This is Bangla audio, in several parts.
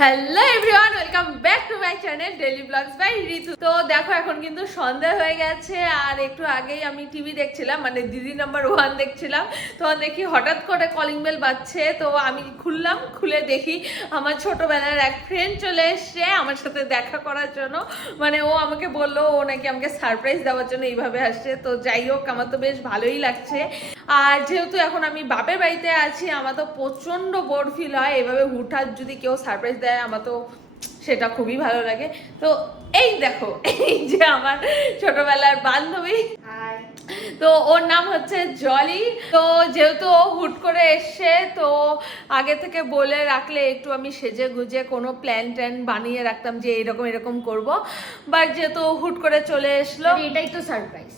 Hello everyone welcome back to my channel daily vlogs by Ritu তো দেখো, এখন কিন্তু সন্ধ্যা হয়ে গেছে, আর একটু আগেই আমি টিভি দেখছিলাম মানে দিদি নাম্বার ওয়ান দেখছিলাম। তখন দেখি হঠাৎ করে কলিং বেল বাজছে, তো আমি খুললাম, খুলে দেখি আমার ছোটবেলার এক ফ্রেন্ড চলে এসছে, আমার সাথে দেখা করার জন্য। মানে ও আমাকে বলল, ও নাকি আমাকে সারপ্রাইজ দেওয়ার জন্য এইভাবে আসছে। তো যাই হোক, আমার তো বেশ ভালোই লাগছে। আর যেহেতু এখন আমি বাপের বাড়িতে আছি, আমার তো প্রচণ্ড বোর ফিল হয়, এভাবে হুটহাট যদি কেউ সারপ্রাইজ দেয় আমার তো সেটা খুবই ভালো লাগে। তো এই দেখো এই যে আমার ছোটবেলার বান্ধবী। তো ওর নাম হচ্ছে জলি। তো যেহেতু ও হুট করে এসছে তো আগে থেকে বলে রাখলে একটু আমি সেজে গুজে কোনো প্ল্যান ট্যান বানিয়ে রাখতাম যে এরকম এরকম করব। বাট যেহেতু হুট করে চলে এসলো এটাই তো সারপ্রাইজ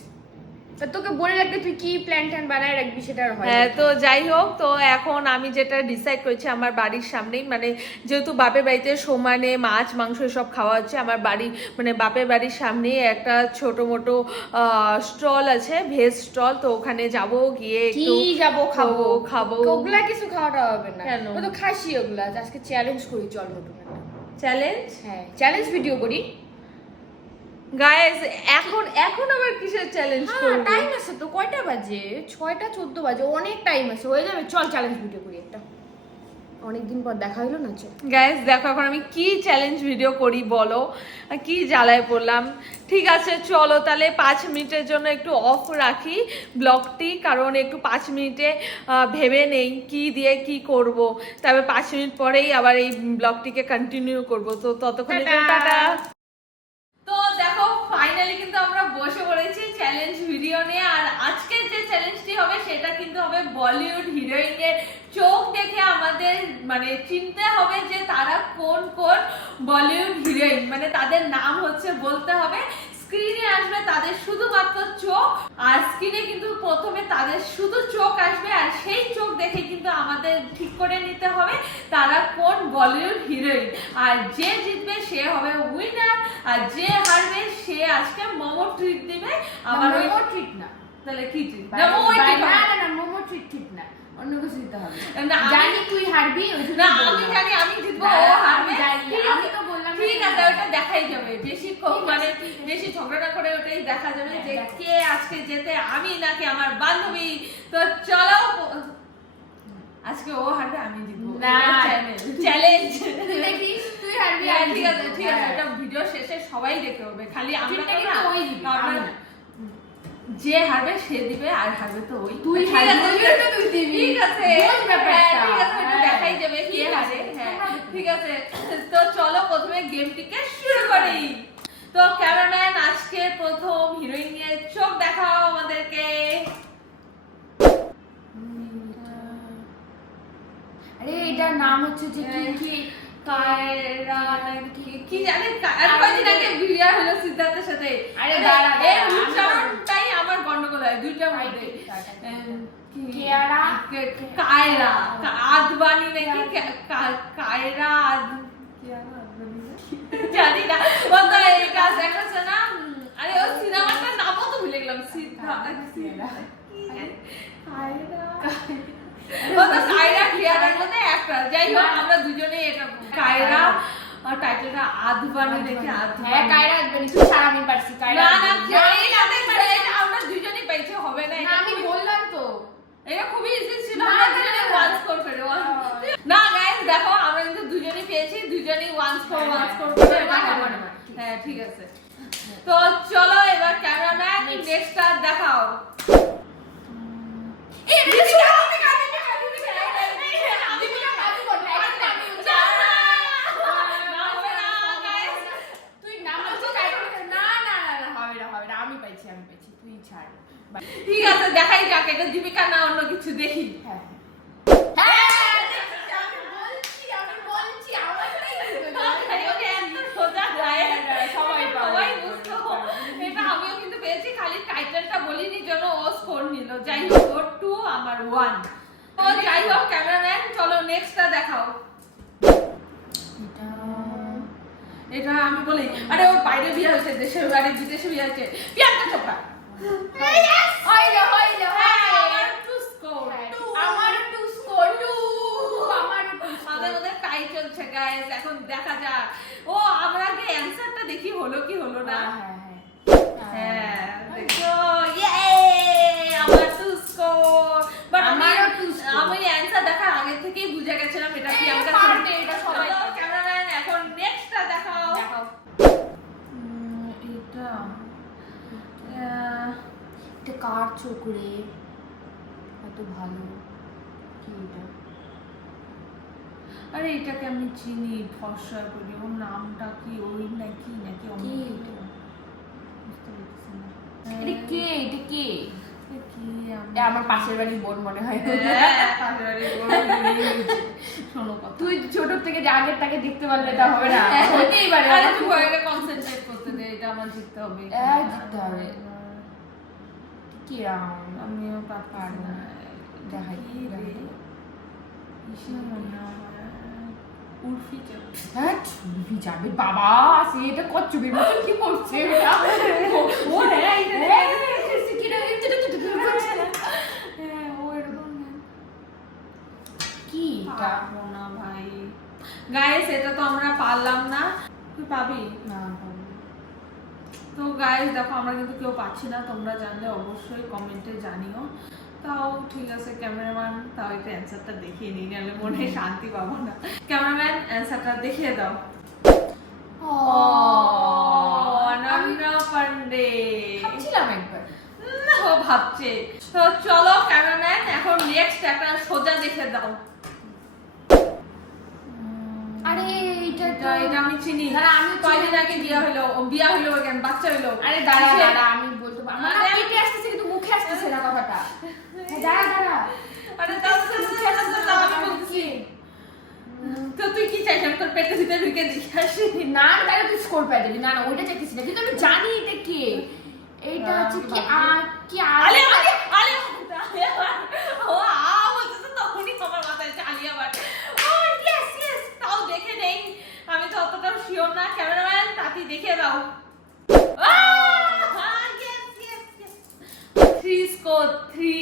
তোকে বলে রাখতে তুই কি প্ল্যান ট্যান বানায় রাখবি সেটা হয় হ্যাঁ তো যাই হোক তো এখন আমি যেটা ডিসাইড করেছি আমার বাড়ির সামনেই মানে যেহেতু বাপের বাড়িতে সমানে মাছ মাংস সব খাওয়া হচ্ছে আমার বাড়ি মানে বাপের বাড়ির সামনেই একটা ছোট মোটো স্টল আছে ভেজ স্টল তো ওখানে যাব গিয়ে কি একটু যাব খাব? খাব। ওগুলা কিছু খাওয়াটা হবে না। কেন? ও তো খাসি ওগুলা আজকে চ্যালেঞ্জ করি চল নতুন চ্যালেঞ্জ হ্যাঁ চ্যালেঞ্জ ভিডিও করি। গাইস এখন এখন আবার কিসের চ্যালেঞ্জ করব? টাইম আছে তো কয়টা বাজে? ছয়টা চোদ্দ বাজে অনেক টাইম আছে হয়ে যাবে। চল চ্যালেঞ্জ ভিডিও করি একটা। অনেকদিন পর দেখা হইল না চল। গাইস দেখো এখন আমি কি চ্যালেঞ্জ ভিডিও করি বলো? কি জ্বালায় পড়লাম? ঠিক আছে চলো তাহলে পাঁচ মিনিটের জন্য একটু অফ রাখি ব্লগটি কারণ একটু পাঁচ মিনিটে ভেবে নেই কি দিয়ে কি করব। তবে পাঁচ মিনিট পরেই আবার এই ব্লগটিকে কন্টিনিউ করব। তো ততক্ষণে টাটা। টাটা তো দেখো ফাইনালি কিন্তু আমরা বসে পড়েছি চ্যালেঞ্জ ভিডিও নিয়ে আর আজকের যে চ্যালেঞ্জটি হবে সেটা কিন্তু হবে বলিউড হিরোইনের চোখ দেখে আমাদের মানে চিনতে হবে যে তারা কোন কোন বলিউড হিরোইন মানে তাদের নাম হচ্ছে বলতে হবে স্ক্রিনে আসবে তাদের শুধুমাত্র চোখ আর স্ক্রিনে কিন্তু প্রথমে তাদের শুধু চোখ আসবে আর সেই চোখ দেখে কিন্তু আমাদের ঠিক করে নিতে হবে তারা কোন বলিউড হিরোইন আর যে জিতবে সে হবে উইনার আর যে হারবে সে আজকে মোমো ট্রিট দিবে। আবার ওই মোমো ট্রিট না। তাহলে কি না না মোমো ঠিক না। অন্য কিছু দিতে হবে। আমি- জানি তুই হারবি না আমি জানি আমি জিতবো ও হারবে। ঠিক আমি তো বললাম না ঠিক আছে ওটা দেখাই যাবে। বেশি ক- ঠিক আছে, মানে বেশি ঝগড়া করে ওটাই দেখা যাবে হ্যাঁ, যে কে আজকে যেতে আমি নাকি আমার বান্ধবী। তো চলো আজকে ও হারবে আমি জিতবো। না। চ্যালেঞ্জ তুই দেখিস তুই হারবি হ্যাঁ, ঠিক আছে ঠিক আছে হ্যাঁ। এটা ভিডিও শেষে সবাই দেখতে হবে। খালি আমরা ওই আমি না। যে হারবে সে দিবে আর হারবে তো ওই তুই তুই দিবি। ঠিক আছে। হ্যাঁ, ঠিক আছে হ্যাঁ। দেখাই যাবে কে ঠিক আছে, হারে? হ্যাঁ। ঠিক আছে তো চলো প্রথমে গেমটিকে শুরু করি। তো ক্যামেরাম্যান আজকে প্রথম হিরোইনের চোখ দেখাও আমাদেরকে। আরে এটার নাম হচ্ছে যে কি? কি? কায়রা নাকি? কি জানি আর কয়দিন আগে হলো সিদ্ধার্থের সাথে। আরে দাঁড়া, এর গন্ডগোল হয় দুইটার মধ্যে এম, কি- কেয়ারা? কে- কায়রা। আদবানি নাকি? কা- কা- কায়রা আদ- কেয়ারা আদবানি না? জানি না ও তো এই কাজ দেখাচ্ছে না। আরে ও সিনেমাটার নামও তো ভুলে গেলাম। সিদ্ধা ও তো কায়রা। কেয়ারার মধ্যে একটা। যাই হোক আমরা দুজনেই এটা কায়রা টাইটেলটা আদবানি দেখি হ্যাঁ আদবানি। কায়রা আদবানি তুই ছাড়া আমি পারছি কায়রা না না আদবানি। এই আমাদের এটা আমরা দুজনেই পাইছি হবে না না, এটা আমি খুবই- বললাম তো এটা খুবই ইজি ছিল না, আমরা না, দুজনে না। ওয়ান স্কোর করে one- হ্যাঁ। না গাইস দেখো আমরা কিন্তু দুজনেই পেয়েছি দুজনেই ওয়ান স্কোর হ্যাঁ, ওয়ান হ্যাঁ। স্কোর করে এটা One, হবে one, না। one, ঠিক হ্যাঁ ঠিক আছে তো চলো এবার ক্যামেরাম্যান Next. নেক্সটটা দেখাও এই দিদিকা, দিদিকা, দিদিকা, দিদিকা, দিদিকা, আমি দিদিকা, আমি বলব, একদম আমি বলব। না, না, হবে না, guys। তুই নাম বলছিস, কায়রা বলছিস, না না না না, হবে না হবে না আমি পাইছি আমি পাইছি তুই ছাড় বাই। ঠিক আছে দেখাই যাক এটা দীপিকা না অন্য কিছু দেখি হ্যাঁ হ্যাঁ দেখেছি, আমি বলছি আমি বলছি আমারটাই দিবে। ওকে এত সোজা গায়ে সবাই পাবে। সবাই বুঝতো এটা আমিও কিন্তু পেয়েছি খালি টাইটেলটা বলিনি জন্য ও স্কোর নিল যাই হোক ওর টু আমার ওয়ান তো যাই হোক ক্যামেরাম্যান চলো নেক্সটটা দেখাও। এটা আমি বলি আরে ওর বাইরে বিয়ে হয়েছে দেশের বাড়ি বিদেশে বিয়ে হয়েছে। প্রিয়াঙ্কা চোপড়া। হইল, হইল। আমার টু স্কোর আমারও two. score, two, আমারও আমাদের মধ্যে টাই চলছে গাইস এখন দেখা যাক। ও আমরা আগে অ্যানসারটা দেখি হলো কি হলো না। হ্যাঁ হ্যাঁ দেখো ইয়ে আমার টু স্কোর বাট আমারও two score। আমি অ্যানসার দেখার আগে থেকেই বুঝে গেছিলাম এটা এই প্রিয়াঙ্কা পারবে, এটা সবাই পারবে। ক্যামেরাম্যান এখন নেক্সটটা দেখাও দেখাও উম, এটা আহ, এটা কার চোখ রে এত ভালো। কি এটা? আরে এটাকে আমি চিনি ভরসা করি। ওর নামটা কি? ওই নাকি নাকি কি এটা? বুঝতে পারছি না। এটা কে? এটা কে? এটা কি? আমি- এটা আমার পাশের বাড়ির বোন মনে হয়। হ্যাঁ, তুই ছোট থেকে যে দেখতে পারলে তা হবে না। হ্যাঁ। হতেই পারে। করতে দে, এটা আমার জিততে হবে। হ্যাঁ, জিততে হবে। কি আমিও না। দেখাই, হয়? চোখ। হ্যাঁ যাবে। বাবা সে এটা কচ্ছপের মতো কি করছে হ্যাঁ কি ভাই। গাইস এটা তো আমরা পারলাম না। তুই পাবি না। তো গাইস দেখো আমরা কিন্তু কেউ পাচ্ছি না তোমরা জানলে অবশ্যই কমেন্টে জানিও। তাও ঠিক আছে ক্যামেরাম্যান তাও একটু অ্যান্সারটা দেখিয়ে নিই নাহলে মনে শান্তি পাবো না। ক্যামেরাম্যান অ্যান্সারটা দেখিয়ে দাও। অনন্য পান্ডে ভাবছিলাম একবার। ভাবছে। তো চলো ক্যামেরাম্যান এখন নেক্সট একটা সোজা দেখে দাও আরে এটা এটা তো আমি চিনি দাঁড়া, আমি কয়দিন আগে বিয়ে হইল বিয়া হইল কেন বাচ্চা হইল আরে দাঁড়া দাঁড়া আমি বলতে আমার আরে- আসতেছে কিন্তু মুখে আসতেছে না কথাটা হ্যাঁ, দাঁড়া দাঁড়া আরে তাও তো মুখে আসতেছে না, আমি বলছি। তো তুই কি চাইছ আমি তোর পেটের ভিতরে ঢুকে দেখে আসি না তাহলে তুই স্কোর পেয়ে যাবি না না ওইটা চাইতেছি না কিন্তু আমি জানি এটা কে এইটা হচ্ছে কি আ কি আর আলে আলে আলে ও আ বলতেছে তখনই আমার মাথায় চালিয়ে আবার ও ইয়েস ইয়েস তাও দেখে নেই আমি তো অতটা শিওর না ক্যামেরাম্যান তাতি দেখে দাও থ্রি স্কোর থ্রি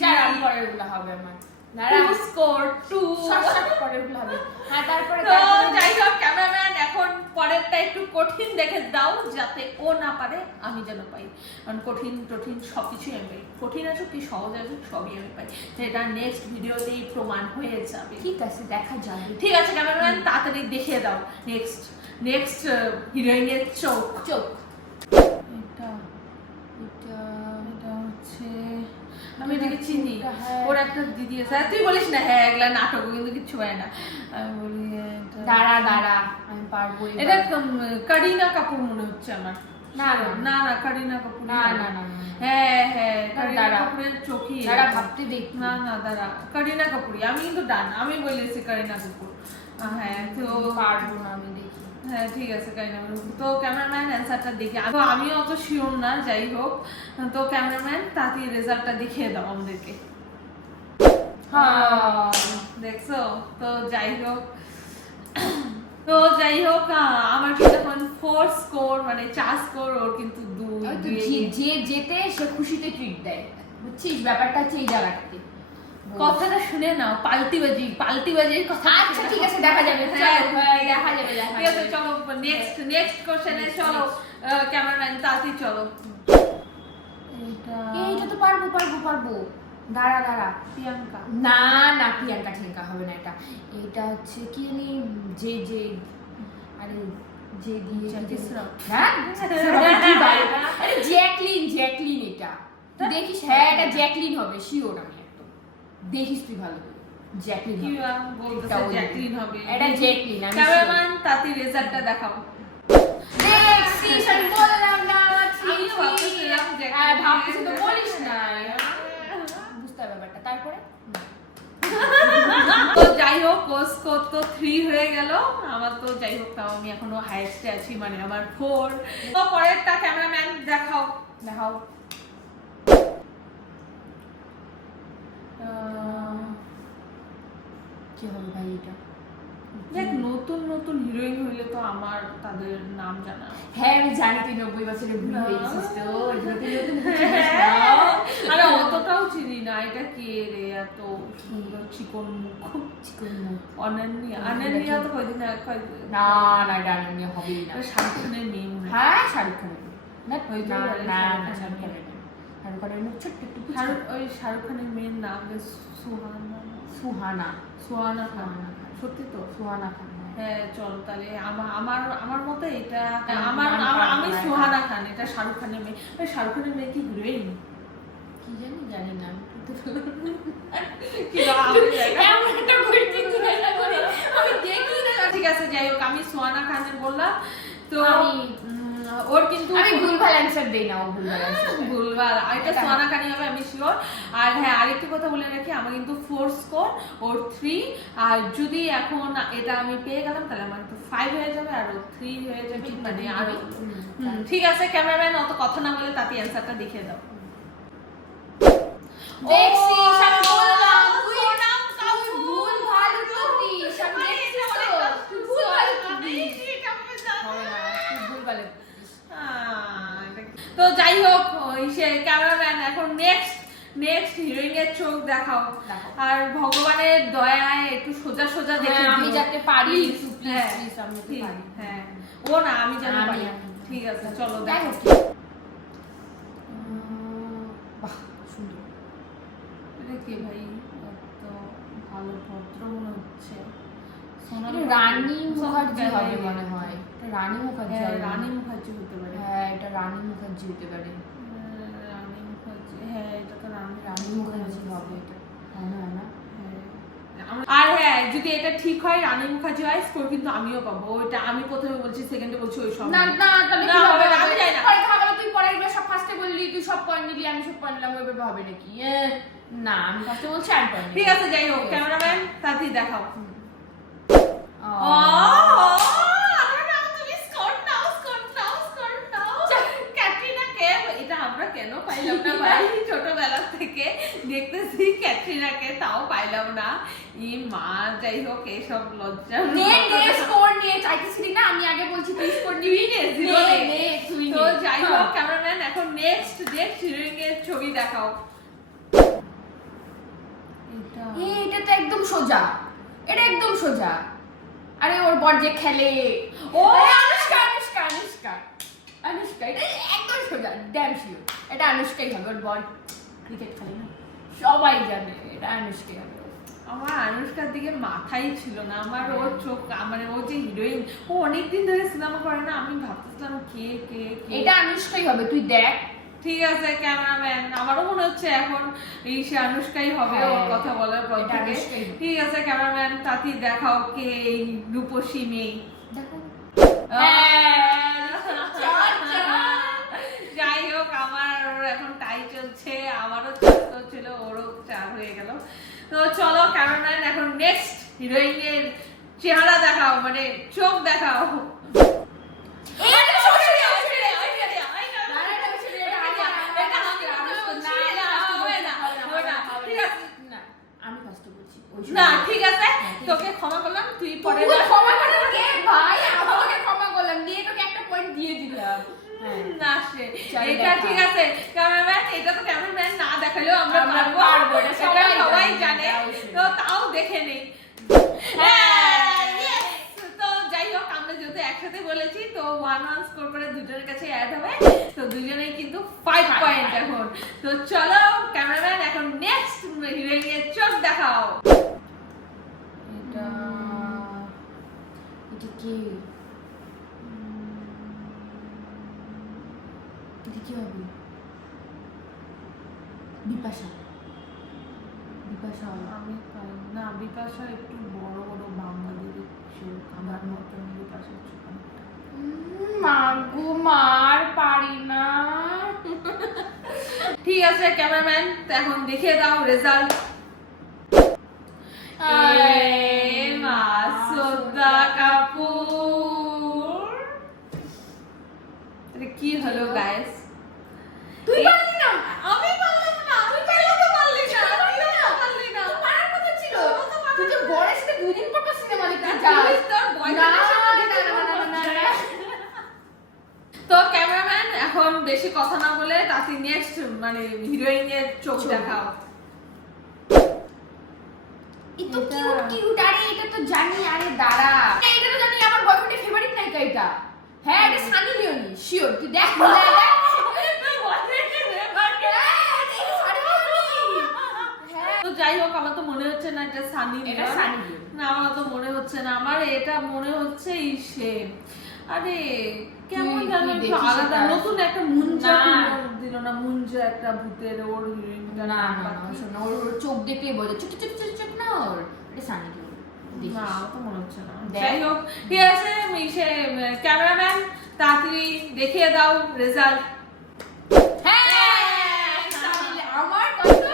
চার আমি পরেরগুলো হবে আমার দাঁড়া two score two short short পরেরগুলো হবে হ্যাঁ তারপরে তো তারপরে- যাই হোক ক্যামেরাম্যান এখন পরেরটা একটু কঠিন দেখে দাও যাতে ও না পারে আমি যেন পাই। কারণ কঠিন টঠিন সব কিছুই আমি পাই। কঠিন আসুক কি সহজ আসুক সবই আমি পাই। সেটা নেক্সট ভিডিওতেই প্রমাণ হয়ে যাবে। ঠিক আছে দেখা যাবে। ঠিক আছে ক্যামেরাম্যান তাড়াতাড়ি দেখিয়ে দাও। নেক্সট নেক্সট হিরোইনের চোখ। চোখ। আমি চিনি। হ্যাঁ। ওর একটা দিদি আছে। তুই বলিস না হ্যাঁ এগুলা নাটক কিন্তু কিচ্ছু পায় না। আমি বলি দাঁড়া দাঁড়া আমি পারব এটা করিনা কাপুর মনে হচ্ছে আমার। না, না। না না করিনা কাপুর না না। না না। হ্যাঁ হ্যাঁ করিনা কাপুরের চোখই দাঁড়া ভাবতে দেখ। না না দাঁড়া করিনা কাপুরই। আমি কিন্তু ডান আমি বলেছি করিনা কাপুর। হ্যাঁ তো পারব না আমি দেখি। হ্যাঁ ঠিক আছে তো ক্যামেরাম্যান অ্যান্সারটা দেখি তো আমি অত শিওর না যাই হোক। তো ক্যামেরাম্যান তাড়াতাড়ি রেজাল্টটা দেখিয়ে দাও আমাদেরকে। হ্যাঁ দেখছ? তো যাই হোক। তো যাই হোক আমার কিন্তু এখন ফোর স্কোর মানে চার স্কোর ওর কিন্তু দুই ওই তো দুই যে যে যেতে সে খুশিতে ট্রিট দেয়। বুঝছিস? ব্যাপারটা হচ্ছে এই জায়গাটাতে কথাটা শুনে নাও পাল্টি বাজি পাল্টি বাজির কথা আচ্ছা ঠিক আছে দেখা যাবে। হ্যাঁ, হ্যাঁ, দেখা যাবে ঠিক আছে চলো নেক্সট নেক্সট কোশ্চেনে চলো ক্যামেরাম্যান তাড়াতাড়ি চলো। এইটা তো পারব পারব পারব। দাঁড়া দাঁড়া। প্রিয়াঙ্কা। না না প্রিয়াঙ্কা ঠিয়াঙ্কা হবে না এটা। এটা হচ্ছে কি জানি যে যে আরে যে দিয়ে হ্যাঁ? জ্যাকলিন জ্যাকলিন এটা। দেখিস? হ্যাঁ এটা জ্যাকলিন হবে শিওর আমি। দেখিস তুই ভালো। জ্যাকলিন বলতেছে জ্যাকলিন হবে। এটা জ্যাকলিন আমি ক্যামেরাম্যান রেজাল্টটা। হ্যাঁ যাই হোক কোর্স কোর তো থ্রি হয়ে গেল। আমার তো যাই হোক তাও আমি এখনও হাইয়েস্টে আছি মানে আমার ফোর তো পরেরটা ক্যামেরাম্যান দেখাও। দেখাও। কি হবে ভাই এটা? দেখ নতুন নতুন হিরোইন হইলে তো আমার তাদের নাম জানা হ্যাঁ আমি জানি তুই নব্বই না। হয়ে গেছিস তো না। আরে অতটাও চিনি না এটা কে রে এত সুন্দর চিকন মুখ। চিকন মুখ। অনন্যা অনন্যা তো কয়দিন না না এটা আনন্দ হবেই না। শাহরুখ খানের মেয়ে হ্যাঁ শাহরুখ খানের মেয়ে। না না না শাহরুখ খানের মেয়ে। শাহরুখ ছোট্ট একটু। শাহরুখ ওই শাহরুখ খানের মেয়ের নাম সুহানা সুহানা সুহানা খান সত্যি তো সুহানা খান হ্যাঁ। হ্যাঁ চল তাহলে আমার আমার আমার মতে এটা হ্যাঁ, আমার আমি না। সুহানা খান এটা শাহরুখ খানের মেয়ে শাহরুখ খানের মেয়ে কি হিরোইন কি জানি জানি না না। করে না ঠিক আছে যাই হোক আমি সোয়ানা খানের বললাম তো ওর কিন্তু আমি ভুলভাল অ্যান্সার দেই না ও ভুলভাল এটা সোয়ানা হবে আমি শিওর আর হ্যাঁ আরেকটি কথা বলে রাখি আমার কিন্তু ফোর স্কোর ওর থ্রি আর যদি এখন এটা আমি পেয়ে গেলাম তাহলে আমার কিন্তু ফাইভ হয়ে যাবে আর ওর থ্রি হয়ে যাবে মানে আরও ঠিক আছে। ক্যামেরাম্যান অত কথা না বলে তাতে অ্যান্সারটা দেখিয়ে দাও। দেখছিস আমি ও, বললাম তুই সোনাম কাকু। তুই ভুল ভালো উত্তর দিস আমি আরে, দেখছিস এটা তো অনেক তুই কষ্ট। ভুল ভালো আমি উত্তর দিস এটা আমি জানি। হবে না তুই ভুল ভালো উত্তর দিস। আহ, এটা কি- তো যাই হোক ওই সে ক্যামেরাম্যান এখন নেক্সট হিরোইনের চোখ দেখাও। আর ভগবানের দয়ায় একটু সোজা সোজা দেখে হ্যাঁ, আমি যাতে পারি, Please, একটু হ্যাঁ, আমি যাতে পারি। হ্যাঁ। ও না আমি যেন পারি। ঠিক আছে চলো দেখো। বাহ সুন্দর। এটা কে ভাই তো ভালো ভদ্র মনে হচ্ছে। রানী মুখার্জি হবে মনে হয়। রানী মুখার্জি হ্যাঁ রানী মুখার্জি হতে পারে। হ্যাঁ এটা রানী মুখার্জি হতে পারে হ্যাঁ, রানী মুখার্জি হ্যাঁ এটা তো রানী মুখার্জি হবে এটা হ্যাঁ না না। আর হ্যাঁ যদি এটা ঠিক হয় রানী মুখার্জি হয় স্কোর কিন্তু আমিও পাবো। ওইটা আমি প্রথমে বলছি সেকেন্ডে বলছি ওই সব না না তাহলে কি হবে? হবে আমি জানি না। পরীক্ষা হলো তুই পরেরগুলো সব ফার্স্টে বললি তুই সব পয়েন্ট নিলি আমি সব পয়েন্ট নিলাম ওইভাবে হবে নাকি? না আমি ফার্স্টে বলছি আমি পয়েন্ট ঠিক আছে যাই হোক ক্যামেরাম্যান তাড়াতাড়ি দেখাও। ও তুমি স্কোর নাও স্কোর নাও স্কোর নাও ক্যাটরিনা কেফ এটা আমরা কেন পাইলাম না ভাই ছোটবেলা থেকে দেখতেছি ক্যাটরিনাকে তাও পাইলাম না ই মা যাই হোক এসব লজ্জা নে নে স্কোর নিয়ে চাইতেছিলি না আমি আগে বলছি তুই স্কোর নিবি। নে, zero নে, নে। নে, তুই তো যাই। হোক ক্যামেরাম্যান এখন নেক্সট নেক্সট হিরোইন এর ছবি দেখাও। এটা। এটা তো একদম সোজা। এটা একদম সোজা। আরে ওর বর যে খেলে। ও! অনুষ্কা অনুষ্কা অনুষ্কা অনুষ্কা এটা একদম সোজা। ড্যাম শিওর এটা অনুষ্কাই হবে ওর বর। ক্রিকেট খেলে না। সবাই জানে এটা অনুষ্কাই হবে। আমার আনুষ্কার দিকে মাথাই ছিল না। আমার ওর চোখ মানে ও যে হিরোইন ও অনেকদিন ধরে সিনেমা করে না। আমি ভাবতেছিলাম কে কে এটা অনুষ্কাই হবে তুই দেখ। ঠিক আছে ক্যামেরাম্যান। আমারও মনে হচ্ছে এখন এই সে আনুষ্কাই হবে ওর হ্যাঁ, কথা বলার পর থেকে। ঠিক আছে ক্যামেরাম্যান তাতি দেখাও কে এই রূপসী মেয়ে। দেখো। যাই হোক আমার ওর এখন টাই চলছে আমারও চার ছিল ওরও চার হয়ে গেল তো চলো ক্যামেরাম্যান এখন নেক্সট হিরোইনের চেহারা দেখাও মানে চোখ দেখাও না, ঠিক আছে। হ্যাঁ, তোকে ক্ষমা করলাম তুই পরে ক্ষমা করে দে ভাই আমাকে ক্ষমা করলাম দিয়ে তোকে একটা পয়েন্ট দিয়ে দিলাম হ্যাঁ। না সে। এটা ঠিক আছে। ক্যামেরাম্যান এটা তো ক্যামেরাম্যান না দেখালেও আমরা আমরা পারব। পারব, এটা এটা সবাই সবাই জানে, জানে তো তাও দেখে নেই। হ্যাঁ, তো যাই হোক আমরা যেহেতু একসাথে বলেছি তো ওয়ান ওয়ান স্কোর করে দুজনের কাছে অ্যাড হবে। তো দুজনেই কিন্তু ফাইভ পয়েন্ট এখন। তো চলো ক্যামেরাম্যান এখন নেক্সট হিরোইনের চোখ দেখাও। এটা এটা কি? কি হবে? বিপাশা। বিপাশা। আমি না বিপাশা একটু বড় বড় বাঙালির আমার মতন বিপাশার মাগু মার পারি না। ঠিক আছে ক্যামেরাম্যান এখন দেখিয়ে দাও রেজাল্ট। কি হলো গাইস তুই পারলি না আমি পারলাম না তুই তো পারলি না তুই তো পারলি না তো পারার কথা ছিল তুই তো বরের সাথে দুই দিন পর পর সিনেমা দেখতে না, যাস তুই তোর boyfriend না এর সাথে না দেখতে না না না না পারবি না। বেশি কথা না বলে তাতে নেক্সট মানে হিরোইনের চোখ চোখ। দেখাও। এটা- কিউট কিউট আরে এটা তো জানি আরে দাঁড়া। এটা তো জানি আমার বয়ফ্রেন্ডের ফেভারিট নায়িকা এটা। হ্যাঁ এটা সানি লিওনি শিওর তুই দেখ। হ্যাঁ, তো যাই হোক আমার তো মনে হচ্ছে না এটা সানি এটা সানি না আমার তো মনে হচ্ছে না। আমার এটা মনে হচ্ছে ইসে আরে কেমন একটু আলাদা নতুন একটা মুঞ্জা দিল না মুঞ্জা একটা ভূতের ওর হিরোইনটা না না না ওর ওর চোখ দেখলেই বোঝা ছোট ছোট ছোট চোখ না ওর এটা সানি লিওন দেখিস। না তো মনে হচ্ছে না। যাই হোক ঠিক আছে মিশে ক্যামেরাম্যান তাড়াতাড়ি দেখিয়ে দাও রেজাল্ট। হ্যাঁ, আমার কত?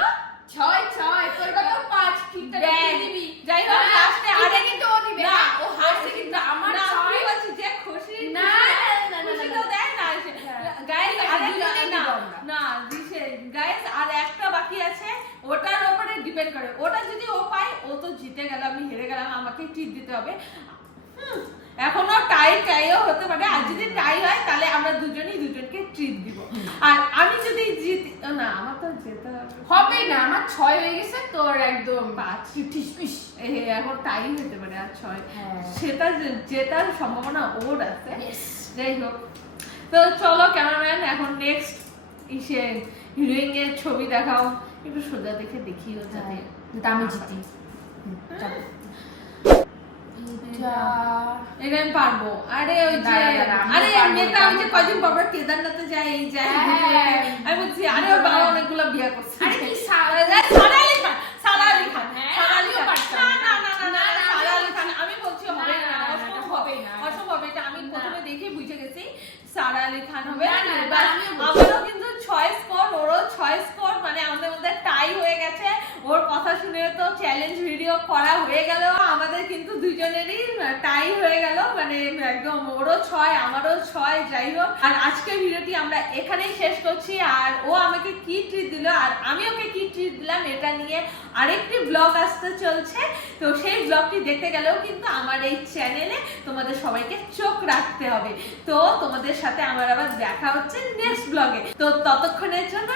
ছয় ছয় তোর কত? পাঁচ ঠিকঠাক দিবি। যাই হোক হ্যাঁ, লাস্টে এটা আরেক কিন্তু ও দিবে না, ও হারছে কিন্তু আমার না, ছয় আমি বলছি যে খুশি না, খুশি- না, না, না, খুশি না, তো না। দেয় না সে। হ্যাঁ। Guys, ঠিক আছে, আরেকটা দুজনেই না, দিব আমরা। না, দিছে। Guys, আর একটা বাকি আছে ওটার উপরে ডিপেন্ড করে। ওটা যদি ও পায় ও তো জিতে গেল আমি হেরে গেলাম আমাকে ট্রিট দিতে হবে। এখনও টাই টাইও হতে পারে। আর যদি টাই হয় তাহলে আমরা দুজনেই দুজনকে ট্রিট দিব। আর আমি যদি জিতি না আমার তো যেতে হবে। হবে না আমার ছয় হয়ে গেছে তোর একদম পাঁচ। ঠিসমিস এখন টাই হতে পারে আর ছয়। হ্যাঁ। সেটা জেতার সম্ভাবনা ওর আছে. যাই হোক। তো চলো ক্যামেরাম্যান এখন নেক্সট ইসে হিরোইন এর ছবি দেখাও একটু সোজা দেখে দেখিও যাতে আমি জিতি। এটা আমি পারব আরে ওই যে দাঁড়া, দাঁড়া, আমিও আরে মেয়েটা ওই যে কদিন পর পর কেদারনাথে যায় এই যায় হ্যাঁ। আমি বলছি আরে ওর বাবা অনেকগুলো বিয়ে করছে আরে কি সারা আলি খান সারা আলি খান হ্যাঁ, সারা আলি খান না না না না না, না না, সারা আমিও খান আমি বলছি হবে না, না অসম্ভব এটা না। অসম্ভব এটা আমি প্রথমে দেখে বুঝে গেছি সারা আলি খান হবে ছয় স্কোর ওরও ছয় স্কোর মানে আমাদের মধ্যে টাই হয়ে ওর কথা শুনে তো চ্যালেঞ্জ ভিডিও করা হয়ে গেল, আমাদের কিন্তু দুজনেরই টাই হয়ে গেল মানে একদম ওরও ছয়, আমারও ছয়, যাই হোক। আর আজকের ভিডিওটি আমরা এখানেই শেষ করছি, আর ও আমাকে কি ট্রিট দিল, আর আমি ওকে কি ট্রিট দিলাম, এটা নিয়ে আরেকটি ব্লগ আসতে চলছে। তো সেই ব্লগটি দেখতে গেলেও কিন্তু আমার এই চ্যানেলে তোমাদের সবাইকে চোখ রাখতে হবে। তো তোমাদের সাথে আমার আবার দেখা হচ্ছে নেক্সট ব্লগে তো ততক্ষণের জন্য